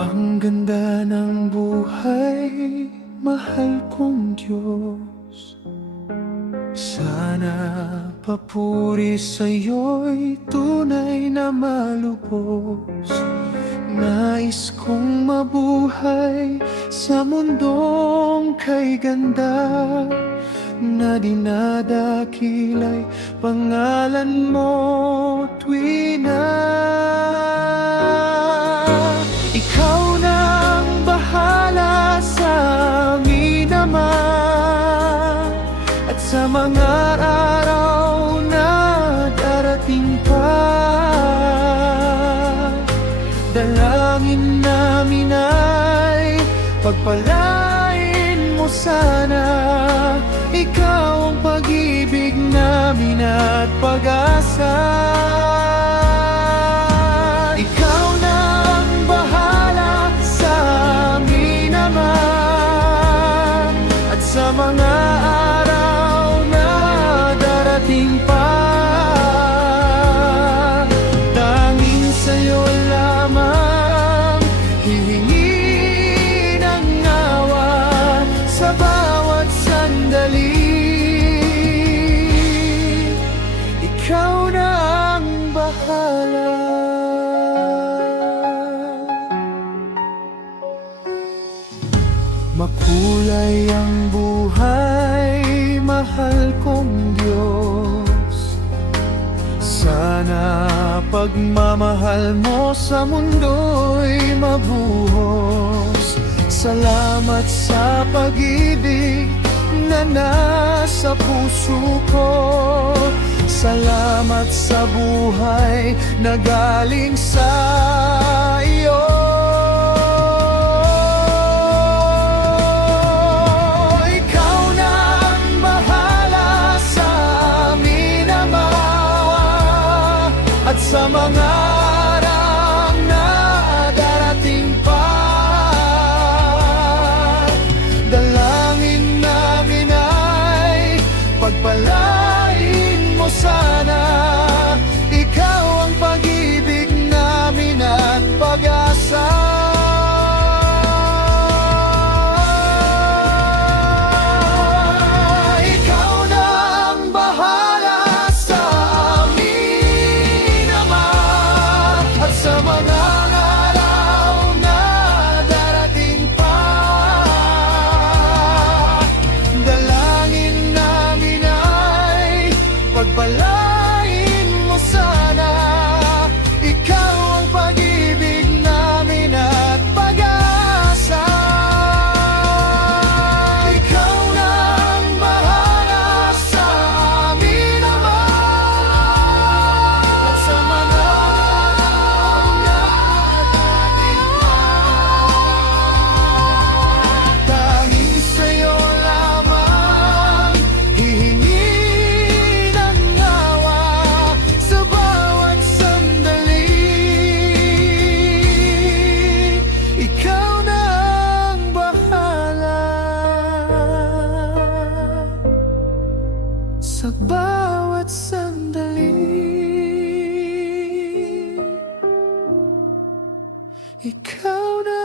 Ang ganda ng buhay, mahal kong Diyos. Sana papuri sa'yo'y tunay na malubos. Nais kong mabuhay sa mundong kay ganda, na dinadakilay pangalan mo tuwi na. Ikaw na ang bahala sa amin naman, at sa mga araw na darating pa. Dalangin namin ay pagpalain mo sana. Ikaw ang pag-ibig namin at pag-asa. Ikaw na ang bahala sa amin naman, at sa mga araw na darating pa. Tanging sa'yo lamang hihingi ng awa sa bawat sandali. Ikaw na ang bahala. Makulay ang buhay, mahal kong Diyos. Sana pagmamahal mo sa mundo'y mabuhos. Salamat sa pag-ibig na nasa puso ko. Salamat sa buhay na galing sa iyo. Ikaw na ang bahala sa amin Ama, at sa mga araw na darating pa. Dalangin namin ay pagpalain mo sana. Ikaw ang pag-ibig namin at pag-asa. Ikaw na ang bahala sa amin Ama, at sa mga araw na darating pa. Dalangin namin ay pagpalain mo sana. Ikaw ang pag-ibig namin at pag-asa. Ikaw na ang bahala sa amin Ama, at sa mga araw na darating pa. Tanging sa'yo lamang hihingi ng awa sa bawat sandali. Ikaw na ang bahala sa bawat sandali. Ikaw na